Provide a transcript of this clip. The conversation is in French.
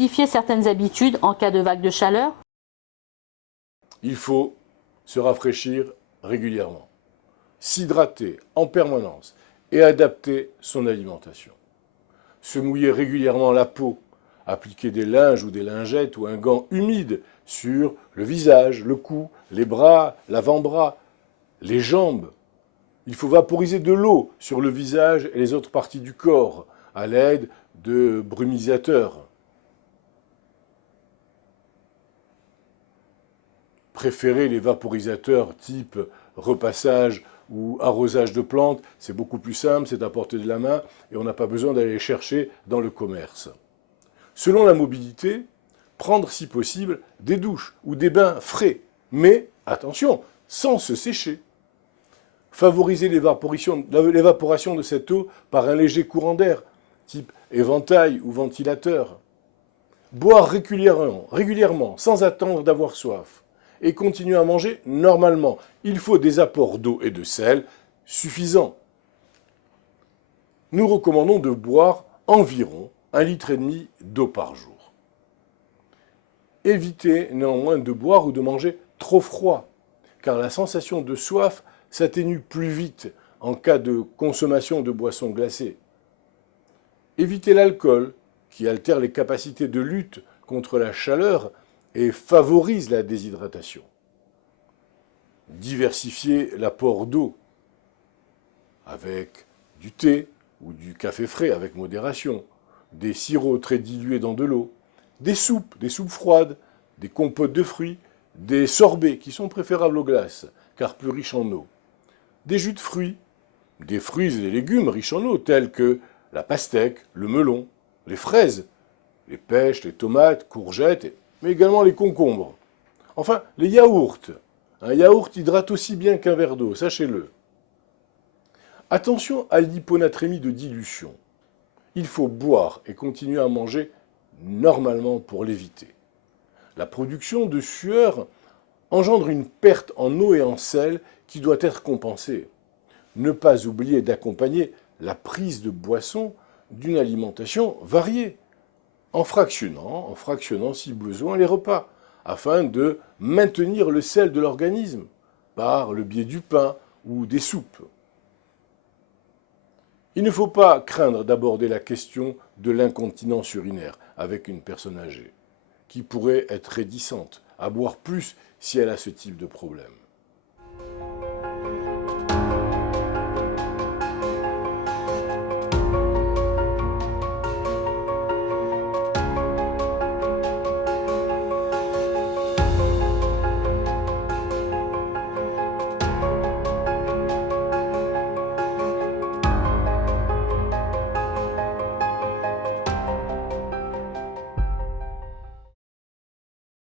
modifier certaines habitudes en cas de vague de chaleur? Il faut se rafraîchir régulièrement, s'hydrater en permanence et adapter son alimentation. Se mouiller régulièrement la peau, appliquer des linges ou des lingettes ou un gant humide sur le visage, le cou, les bras, l'avant-bras, les jambes. Il faut vaporiser de l'eau sur le visage et les autres parties du corps à l'aide de brumisateurs. Préférez les vaporisateurs type repassage ou arrosage de plantes, c'est beaucoup plus simple, c'est à portée de la main et on n'a pas besoin d'aller les chercher dans le commerce. Selon la mobilité, prendre si possible des douches ou des bains frais, mais attention, sans se sécher. Favoriser l'évaporation de cette eau par un léger courant d'air, type éventail ou ventilateur. Boire régulièrement, sans attendre d'avoir soif. Et continuer à manger normalement. Il faut des apports d'eau et de sel suffisants. Nous recommandons de boire environ 1,5 litre d'eau par jour. Évitez néanmoins de boire ou de manger trop froid, car la sensation de soif s'atténue plus vite en cas de consommation de boissons glacées. Évitez l'alcool, qui altère les capacités de lutte contre la chaleur et favorise la déshydratation. Diversifiez l'apport d'eau avec du thé ou du café frais avec modération, des sirops très dilués dans de l'eau, des soupes froides, des compotes de fruits, des sorbets qui sont préférables aux glaces car plus riches en eau, des jus de fruits, des fruits et des légumes riches en eau tels que la pastèque, le melon, les fraises, les pêches, les tomates, courgettes, mais également les concombres. Enfin, les yaourts. Un yaourt hydrate aussi bien qu'un verre d'eau, sachez-le. Attention à l'hyponatrémie de dilution. Il faut boire et continuer à manger normalement pour l'éviter. La production de sueur engendre une perte en eau et en sel qui doit être compensée. Ne pas oublier d'accompagner la prise de boissons d'une alimentation variée, en fractionnant si besoin les repas, afin de maintenir le sel de l'organisme par le biais du pain ou des soupes. Il ne faut pas craindre d'aborder la question de l'incontinence urinaire avec une personne âgée, qui pourrait être réticente à boire plus si elle a ce type de problème.